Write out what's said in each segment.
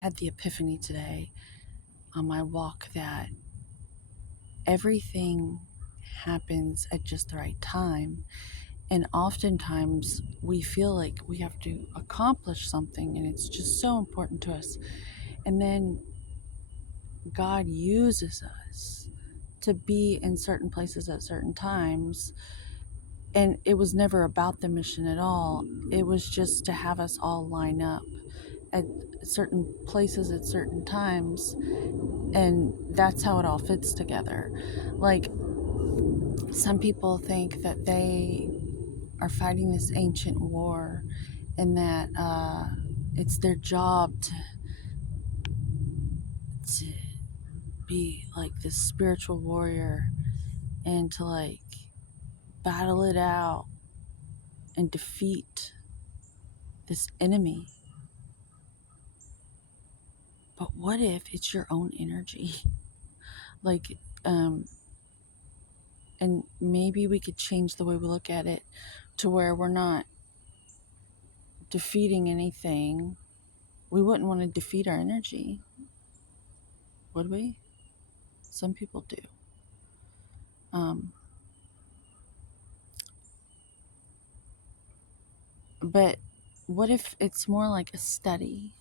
Had the epiphany today on my walk that everything happens at just the right time. And oftentimes we feel like we have to accomplish something and it's just so important to us. And then God uses us to be in certain places at certain times. And it was never about the mission at all. It was just to have us all line up at certain places at certain times. And that's how it all fits together. Like, some people think that they are fighting this ancient war and that it's their job to be like this spiritual warrior and to like battle it out and defeat this enemy. But what if it's your own energy? Like, um, and maybe we could change the way we look at it to where we're not defeating anything. We wouldn't want to defeat our energy, would we? Some people do. Um, but what if it's more like a study,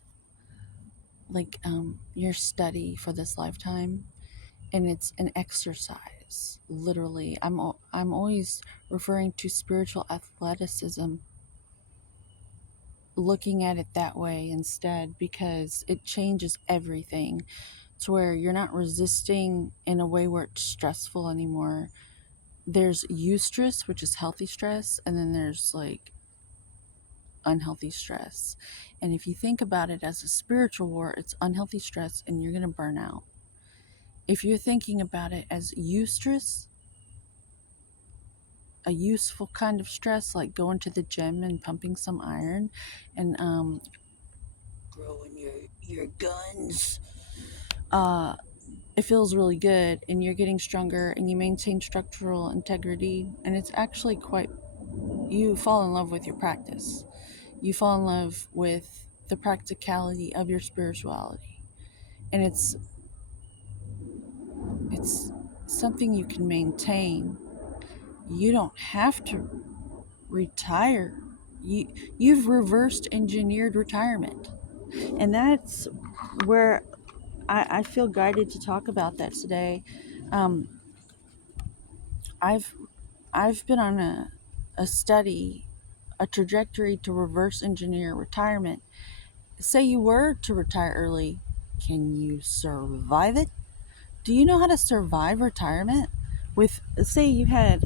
like your study for this lifetime, and it's an exercise. Literally, I'm always referring to spiritual athleticism, looking at it that way instead, because it changes everything to where you're not resisting in a way where it's stressful anymore. There's eustress, which is healthy stress, and then there's like unhealthy stress. And if you think about it as a spiritual war, it's unhealthy stress and you're going to burn out. If you're thinking about it as eustress, a useful kind of stress, like going to the gym and pumping some iron and growing your guns, uh, it feels really good and you're getting stronger and you maintain structural integrity, and it's actually quite, you fall in love with your practice. You fall in love with the practicality of your spirituality, and it's something you can maintain. You don't have to retire. You've reversed engineered retirement, and that's where I feel guided to talk about that today. um, I've I've been on a study, a trajectory to reverse engineer retirement. Say you were to retire early, can you survive it? Do you know how to survive retirement? With, say you had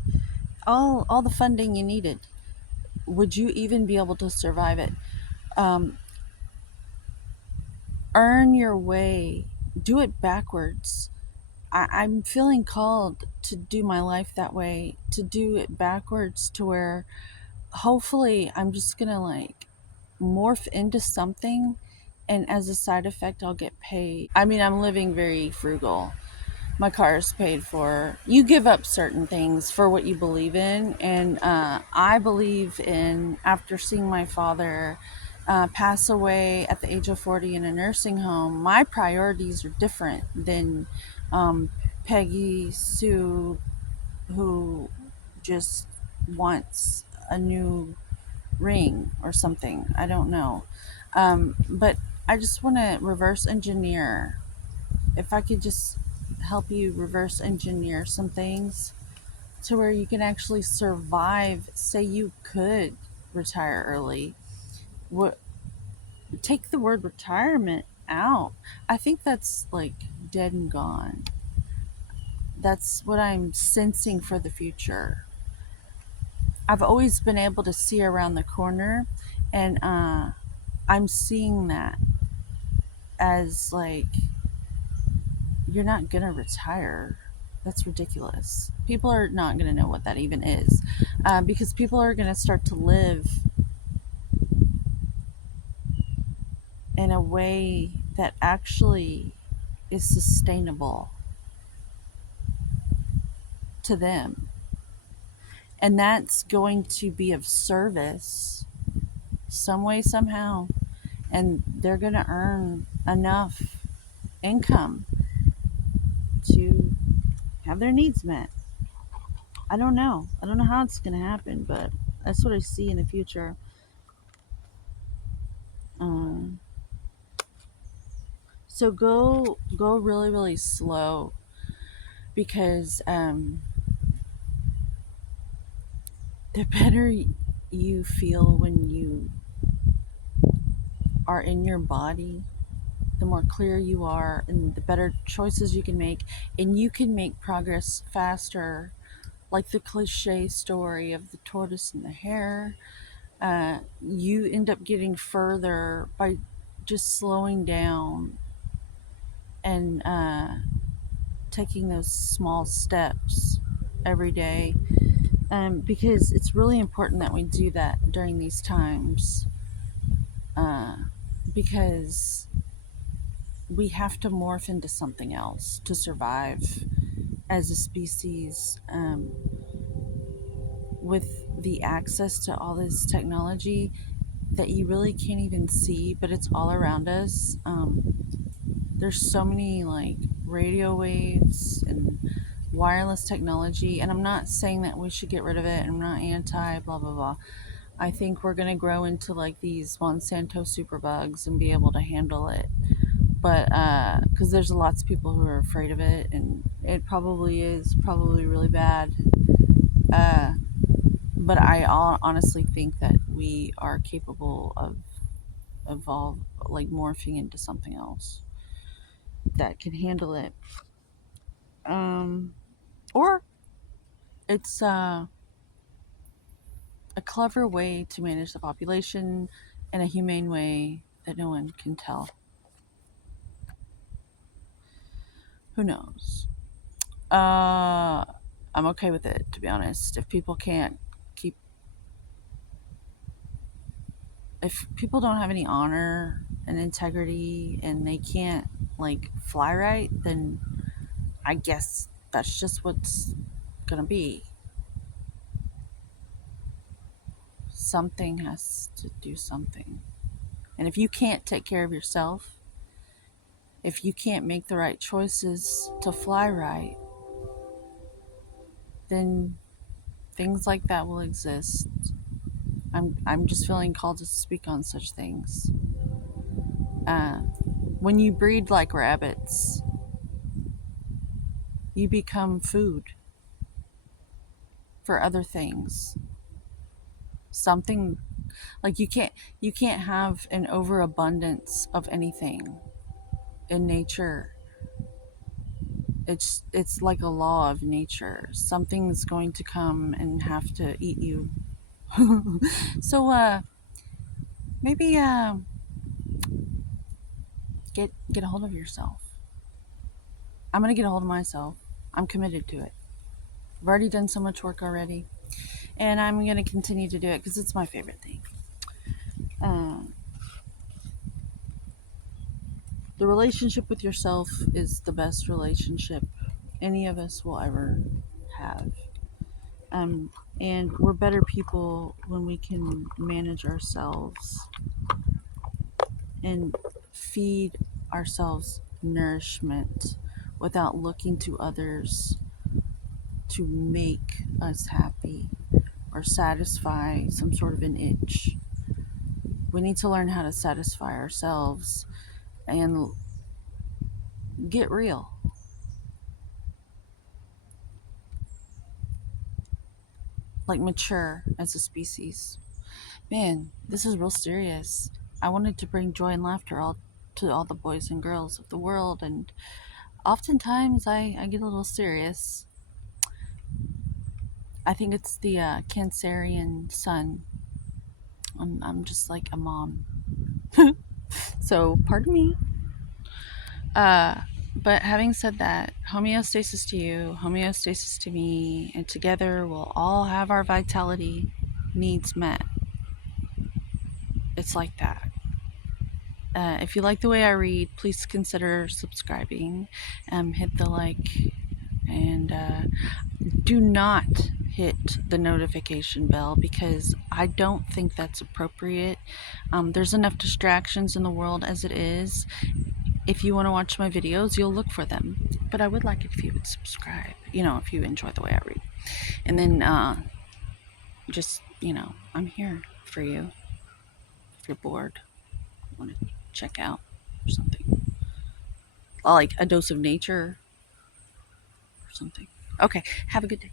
all the funding you needed, would you even be able to survive it? Um, Earn your way, do it backwards. I'm feeling called to do my life that way, to do it backwards, to where hopefully I'm just gonna like morph into something, and as a side effect I'll get paid. I mean, I'm living very frugal. My car is paid for. You give up certain things for what you believe in, and I believe in, after seeing my father pass away at the age of 40 in a nursing home, my priorities are different than Peggy Sue, who just wants a new ring or something. I don't know. But I just want to reverse engineer. If I could just help you reverse engineer some things to where you can actually survive. Say you could retire early. What, take the word retirement out. I think that's like dead and gone. That's what I'm sensing for the future. I've always been able to see around the corner, and I'm seeing that as like, you're not gonna retire. That's ridiculous. People are not gonna know what that even is, because people are gonna start to live in a way that actually is sustainable to them, and that's going to be of service some way, somehow, and they're gonna earn enough income to have their needs met. I don't know. I don't know how it's going to happen, but that's what I see in the future. Um, so go really really slow because the better you feel when you are in your body, the more clear you are, and the better choices you can make, and you can make progress faster. Like the cliche story of the tortoise and the hare, you end up getting further by just slowing down and taking those small steps every day. Because it's really important that we do that during these times. Uh, because we have to morph into something else to survive as a species. With the access to all this technology that you really can't even see, but it's all around us. There's so many like radio waves and wireless technology, and I'm not saying that we should get rid of it. I'm not anti blah blah blah. I think we're gonna grow into like these Monsanto superbugs and be able to handle it. But because there's lots of people who are afraid of it, and it probably is probably really bad. Uh, but I honestly think that we are capable of evolve like morphing into something else that can handle it. Um, or it's a clever way to manage the population in a humane way that no one can tell. Who knows? Uh, I'm okay with it, to be honest. Keep, if people don't have any honor and integrity and they can't like fly right, then I guess that's just what's gonna be. Something has to do something. And if you can't take care of yourself, if you can't make the right choices to fly right, then things like that will exist. I'm just feeling called to speak on such things. When you breed like rabbits, you become food for other things. Something like you can't have an overabundance of anything in nature. It's like a law of nature. Something's going to come and have to eat you. So maybe get a hold of yourself. I'm gonna get a hold of myself. I'm committed to it. I've already done so much work already, and I'm gonna continue to do it because it's my favorite thing. Um, the relationship with yourself is the best relationship any of us will ever have. Um, and we're better people when we can manage ourselves and feed ourselves nourishment without looking to others to make us happy or satisfy some sort of an itch. We need to learn how to satisfy ourselves and get real. Like mature as a species. Man, this is real serious. I wanted to bring joy and laughter all to all the boys and girls of the world, and oftentimes I get a little serious. I think it's the Cancerian sun. I'm just like a mom. So, pardon me. Uh, but having said that, homeostasis to you, homeostasis to me, and together we'll all have our vitality needs met. It's like that. If you like the way I read, please consider subscribing. Hit the like and do not hit the notification bell because I don't think that's appropriate. There's enough distractions in the world as it is, If you want to watch my videos, you'll look for them. But I would like it if you would subscribe, if you enjoy the way I read. And then just, I'm here for you. If you're bored, want to check out or something. Like a dose of nature or something. Okay, have a good day.